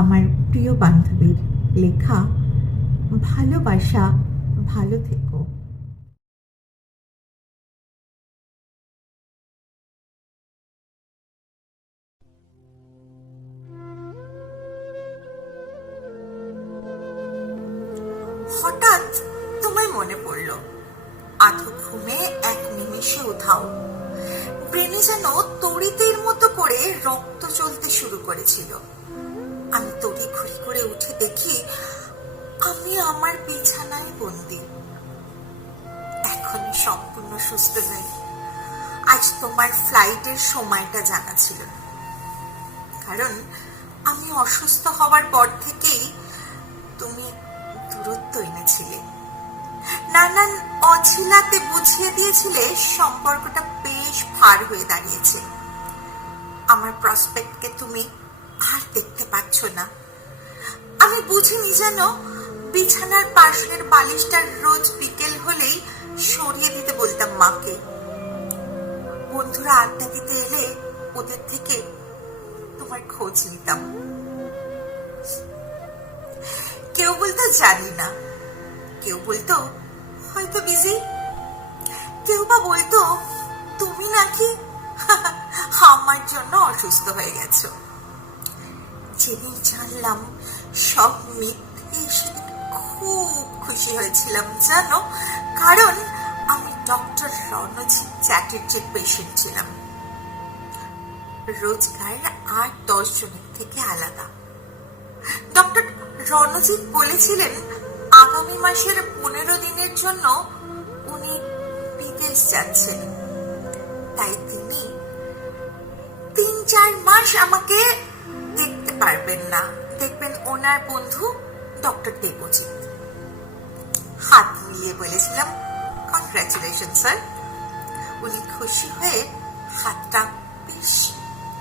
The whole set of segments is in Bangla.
আমার প্রিয় বান্ধবীর লেখা ভালোবাসা ভালো থেকো। হঠাৎ তোমায় মনে পড়ল, আধো ঘুমে এক নিমেষে উধাও। ব্রেনে যেন তড়িতের মতো করে রক্ত চলতে শুরু করেছিল। আমি তড়ি ঘুরি করে উঠে দেখি আমি আমার বিছানায় বন্দি। এখন সম্পূর্ণ সুস্থ নই। আজ তোমার ফ্লাইটের সময়টা জানা ছিল না, কারণ আমি অসুস্থ হওয়ার পর থেকেই তুমি দূরত্ব এনেছিলে। নানান অছিলাতে বুঝিয়ে দিয়েছিলে সম্পর্কটা বেশ ভার হয়ে দাঁড়িয়েছে। আমার প্রসপেক্টকে তুমি আর দেখতে পাচ্ছ না। আমি বুঝিনি যেন বিছানার পাশের বালিশটা রোজ বিকেল হলেই সরিয়ে দিতে বলতাম মাকে। বন্ধুরা আড্ডা দিতে এলে ওদের থেকে তোমার খোঁজ নিতাম। কেউ বলতো জানি না, কেউ বলতো হয়তো বিজি, কেউ বা বলতো তুমি নাকি আমার জন্য অসুস্থ হয়ে গেছো। যেদিন জানলাম সব মিথ্যে, সেদিন খুব খুশি হয়েছিলাম জানো, কারণ আমি ডক্টর রণজিৎ চ্যাটার্জির পেশেন্ট ছিলাম। রোজগার 8-10 জনের থেকে আলাদা। ডক্টর রণজিৎ বলেছিলেন আগামী মাসের 15 দিনের জন্য উনি বিদেশ যাচ্ছেন, তাই তিনি 3-4 মাস আমাকে দেখতে পারবেন না। দেখবেন ওনার বন্ধু ডক্টর দেবজিৎ। হাত মিলিয়ে বলেছিলাম কনগ্রাচুলেশন স্যার। উনি খুশি হয়ে হাতটা বেশ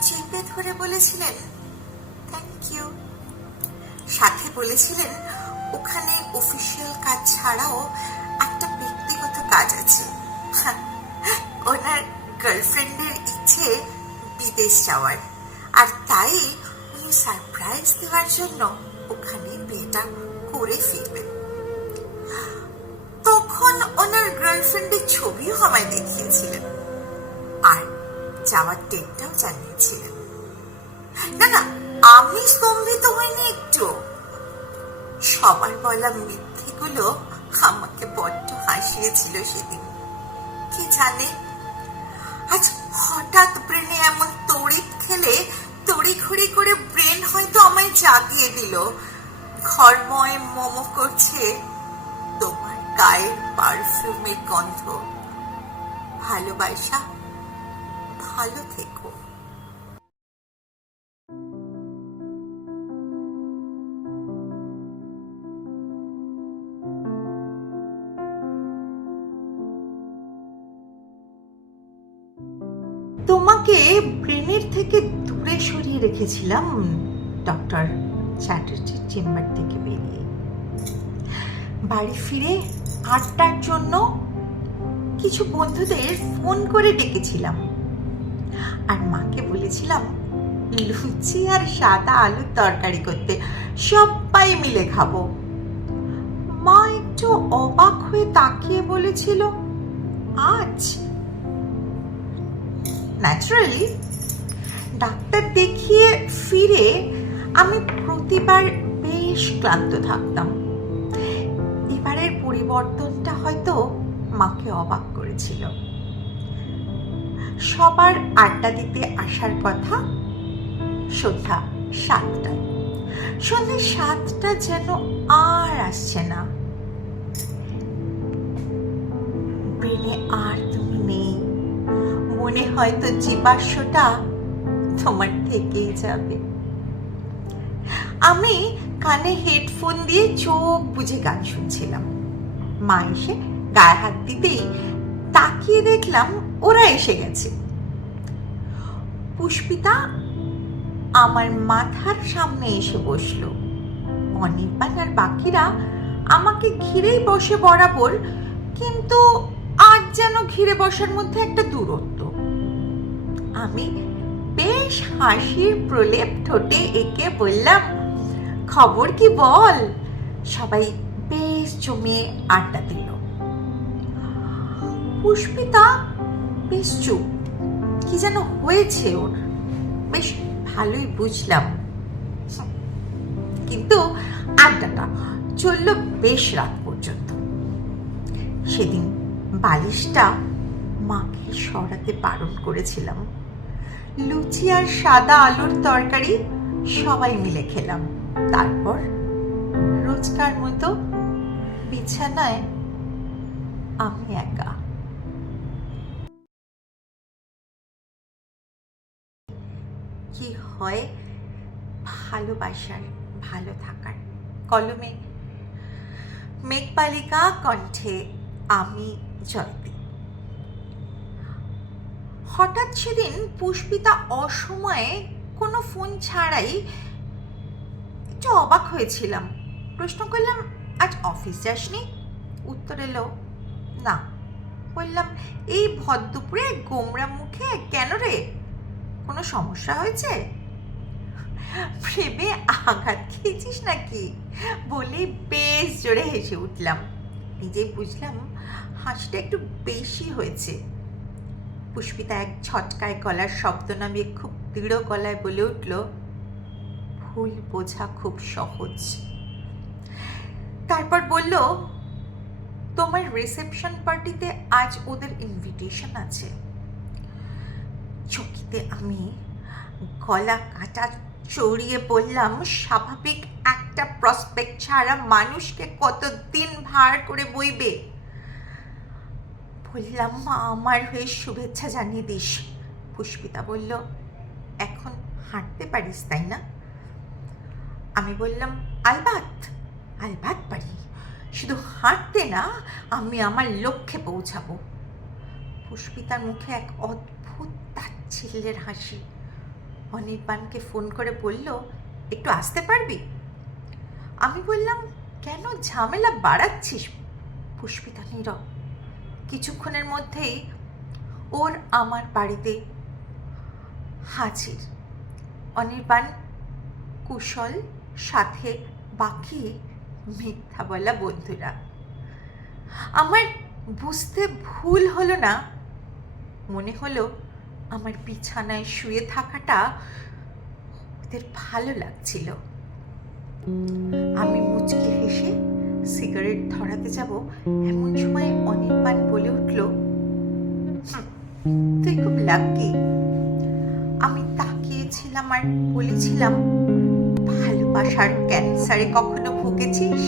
চেপে ধরে বলেছিলেন থ্যাংক ইউ। সাথে বলেছিলেন ওখানে অফিসিয়াল কাজ ছাড়াও একটা ব্যক্তিগত কাজ আছে। ওনার গার্লফ্রেন্ডের ইচ্ছে বিদেশ যাওয়ার, আর তাই উনি সারপ্রাইজ দেওয়ার জন্য ওখানে বিয়েটা করে ফিরবেন। তখন ওনার গার্লফ্রেন্ডের ছবিও আমায় দেখিয়েছিলেন, আর যাওয়ার ডেটটাও জানিয়েছিলেন। না না, আমি স্তম্ভিত হইনি একটু। সবার বলা মিথ্যেগুলো আমাকে বড্ড হাসিয়েছিল সেদিন। কি জানে, আজ হঠাৎ ব্রেনে এমন তড়িৎ খেলে তড়িঘড়ি করে ব্রেন হয়তো আমায় জাগিয়ে দিল। ঘরময় মোমো করছে তোমার গায়ের পারফিউমের গন্ধ। ভালোবাসা ভালো থেকো। তোমাকে ব্রেনের থেকে দূরে সরিয়ে রেখেছিলাম ডক্টর চ্যাটার্জির চেম্বার থেকে বেরিয়ে। বাড়ি ফিরে আড্ডার জন্য কিছু বন্ধুদের ফোন করে ডেকেছিলাম, আর মাকে বলেছিলাম লুচি আর সাদা আলুর তরকারি করতে, সবাই মিলে খাবো। মা একটু অবাক হয়ে তাকিয়ে বলেছিল আজ? ন্যাচারালি ডাক্তার দেখিয়ে ফিরে আমি প্রতিবার বেশ ক্লান্ত থাকতাম। এবারের পরিবর্তনটা হয়তো মাকে অবাক করেছিল। সবার আড্ডা দিতে আসার কথা সন্ধ্যা 7টায়। সন্ধ্যা 7টা যেন আর আসছে না। ব্রেনে আর তুমি নেই। মনে হয়তো জীবাশ্মটা তোমার থেকেই যাবে। আমি কানে হেডফোন দিয়ে চোখ বুজে গান শুনছিলাম। মা এসে গায়ে হাত দিতেই তাকিয়ে দেখলাম ওরা এসে গেছে। পুষ্পিতা আমার মাথার সামনে এসে বসলো। অনির্বাণ আর বাকিরা আমাকে ঘিরেই বসে বরাবর, কিন্তু আজ যেন ঘিরে বসার মধ্যে একটা দূরত্ব। আমি বেশ হাসির প্রলেপ ঠোঁটে এঁকে বললাম খবর কি বল? সবাই বেশ জমিয়ে আড্ডা দিল। পুষ্পিতা বেশ চুপ, কি যেন হয়েছে ওর, বেশ ভালোই বুঝলাম। কিন্তু আড্ডাটা চলল বেশ রাত পর্যন্ত। সেদিন বালিশটা মাকে সরাতে বারণ করেছিলাম। লুচি আর সাদা আলুর তরকারি সবাই মিলে খেলাম। তারপর রোজকার মতো বিছানায় আমি একা। কি হয় ভালোবাসার, ভালো থাকার। কলমে মেঘবালিকা, কণ্ঠে আমি, জয়তী। হঠাৎ সেদিন পুষ্পিতা অসময়ে কোনো ফোন ছাড়াই একটু অবাক হয়েছিলাম। প্রশ্ন করলাম, আজ অফিস যাসনি? উত্তর এলো, না। বললাম, এই ভরদুপুরে গোমরা মুখে কেন রে? কোনো সমস্যা হয়েছে? প্রেমে আঘাত খেয়েছিস নাকি? বলে বেশ জোরে হেসে উঠলাম। নিজেই বুঝলাম হাসিটা একটু বেশি হয়েছে। পুষ্পিতা এক ঝটকায় গলার শব্দ নামিয়ে খুব দৃঢ় গলায় বলে উঠল, ভুল বোঝা খুব সহজ। তারপর বলল, তোমার রিসেপশন পার্টিতে আজ ওদের ইনভিটেশন আছে। চকিতে আমি গলা কাটা চড়িয়ে বললাম, স্বাভাবিক একটা প্রসপেক্ট ছাড়া মানুষকে কতদিন ভার করে বইবে? বললাম, আমার হয়ে শুভেচ্ছা জানিয়ে দিস। পুষ্পিতা বলল, এখন হাঁটতে পারিস তাই না? আমি বললাম, আলবাত আলবাত পারি, শুধু হাঁটতে না, আমি আমার লক্ষ্যে পৌঁছাবো। পুষ্পিতার মুখে এক অদ্ভুত তাচ্ছিল্যের হাসি। অনির্বাণকে ফোন করে বলল, একটু আসতে পারবি? আমি বললাম, কেন ঝামেলা বাড়াচ্ছিস? পুষ্পিতা নীরব। কিছুক্ষণের মধ্যেই ওর আমার বাড়িতে হাজির। অনির্বাণ কুশল, সাথে বাকি মিথ্যা বলা বন্ধুরা। আমার বুঝতে ভুল হলো না, মনে হলো আমার বিছানায় শুয়ে থাকাটা ওদের ভালো লাগছিল। আমি মুচকি হেসে সিগারেট ধরাতে যাব, এমন সময় অনির্বাণ বলে উঠল, তুই খুব লাকি। আমি তাকিয়েছিলাম আর বলেছিলাম, ভালোবাসার ক্যান্সারে কখনো ভুগেছিস?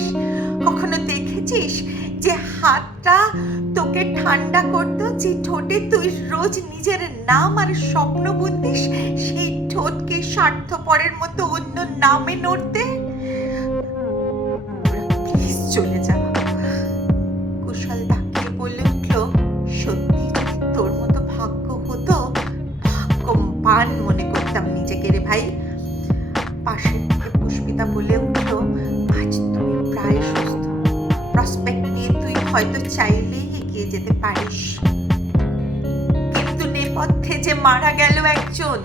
কখনো দেখেছিস যে হাতটা তোকে ঠান্ডা করতো, যে ঠোঁটে তুই রোজ নিজের নাম আর স্বপ্ন বুনতিস, সেই ঠোঁটকে স্বার্থপরের মতো অন্য নামে নড়তে? প্লিজ চলে যা। কুশল তাকিয়ে বলে উঠল, সত্যি যদি তোর মতো ভাগ্য হতো, ভাগ্যবান মনে করতাম নিজেকে রে ভাই। পাশের থেকে পুষ্পিতা বলে উঠল, আজ তুমি প্রায় সুস্থ, প্রসপেক্ট নিয়ে তুই হয়তো চাইলেই এগিয়ে যেতে পারিস, কিন্তু নেপথ্যে যে মারা গেল একজন,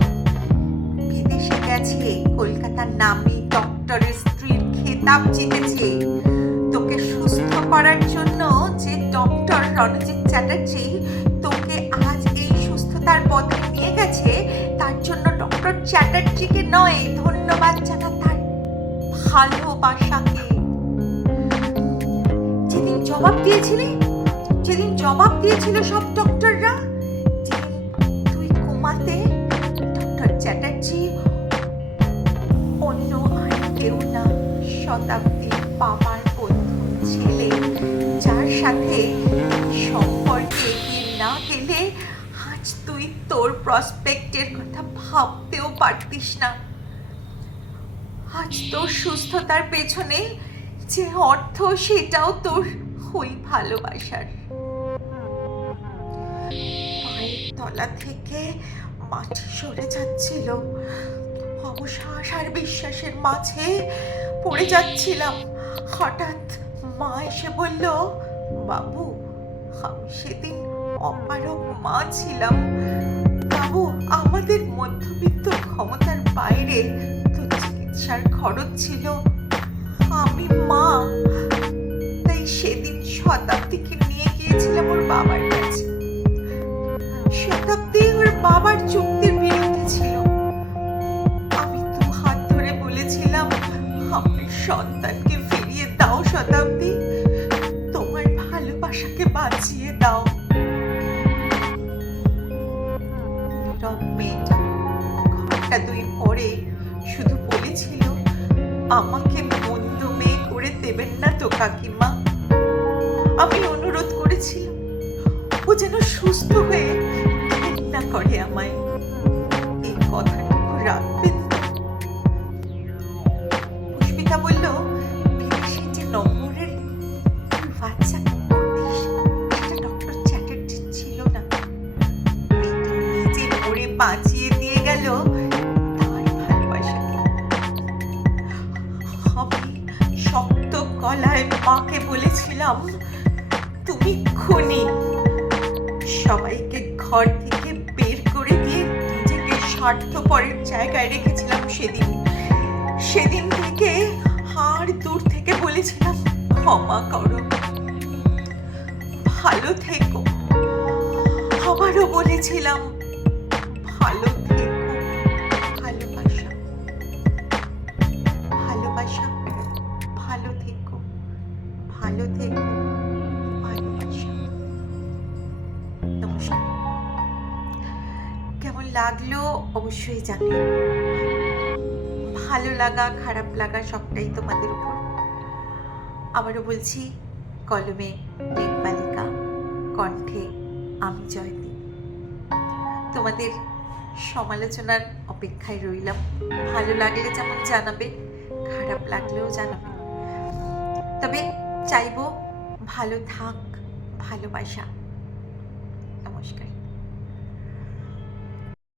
বিদেশে গেছে, কলকাতার নামী ডক্টরের স্ত্রীর খেতাব জিতেছে, তোকে সুস্থ করার জন্য যে ডক্টর রণজিৎ চ্যাটার্জি তোকে আজ এই সুস্থতার পথে নিয়ে গেছে, তার জন্য ডক্টর চ্যাটার্জিকে নয়, ধন্যবাদ জানা তার ভালোবাসাকে। যেদিন জবাব দিয়েছিল সব ডক্টররা, যেদিন তুই কোমাতে, ডক্টর চ্যাটার্জি অন্য আর কেউ না, শতাব্দীর বাবার বন্ধু ছেলে, যার সাথে সম্পর্কে এগিয়ে না গেলে আজ তুই তোর প্রসপেক্টের কথা ভাবতেও পারতিস না। আজ তোর সুস্থতার পেছনে যে অর্থ, সেটাও তোর ওই ভালোবাসার। পায়ের তলা থেকে মাটি সরে যাচ্ছিল, অবসাদ আর বিশ্বাসের মাঝে পড়ে যাচ্ছিলাম। হঠাৎ মা এসে বলল, বাবু, আমি সেদিন অপারক মা ছিলাম বাবু, আমাদের মধ্যবিত্ত ক্ষমতার বাইরে তো চিকিৎসার খরচ ছিল আমি মা। তাই সেদিন শতাব্দীকে নিয়ে গিয়েছিলাম ওর বাবার কাছে। শতাব্দী ওর বাবার চুক্তির বিরুদ্ধে ছিল। আমি তো হাত ধরে বলেছিলাম, আমার সন্তানকে ফিরিয়ে দাও শতাব্দী, তোমার ভালোবাসাকে বাঁচিয়ে দাও। নীরব মেয়েটা ঘন্টা দুই পরে শুধু বলেছিল, আমাকে মন্দ মেয়ে করে দেবেন না তো কাকিমা। আমি অনুরোধ করেছিলাম ও যেন সুস্থ হয়ে ঘৃণা করে আমায়। এই কথাটুকু রাখবেন তো? পুষ্পিতা বলল, বিদেশি যে নম্বরের হোয়াটসঅ্যাপ করতিস, সেটা ডক্টর চ্যাটার্জির ছিল না। মেয়েটি নিজে পড়ে বাঁচিয়ে দিয়ে গেল তার ভালোবাসাকে। আমি শক্ত গলায় মাকে বলেছিলাম, তুমি খুনি। সবাইকে ঘর থেকে বের করে দিয়ে নিজেকে স্বার্থপরের জায়গায় রেখেছিলাম সেদিন। সেদিন থেকে আর দূর থেকে বলেছিলাম, ক্ষমা করো, ভালো থেকো। আবারও বলেছিলাম, ভালো থেকো। ভালোবাসা, ভালোবাসা, ভালো থেকো, ভালো থেকো, ভালোবাসা। নমস্কার। কেমন লাগলো অবশ্যই জানিও। ভালো লাগা খারাপ লাগা সবটাই তোমাদের উপর। আবারও বলছি, কলমে মেঘমালিকা, কণ্ঠে আমি জয়তী। তোমাদের সমালোচনার অপেক্ষায় রইলাম। ভালো লাগলে যেমন জানাবে, খারাপ লাগলেও জানাবে। তবে চাইবো ভালো থাক ভালোবাসা।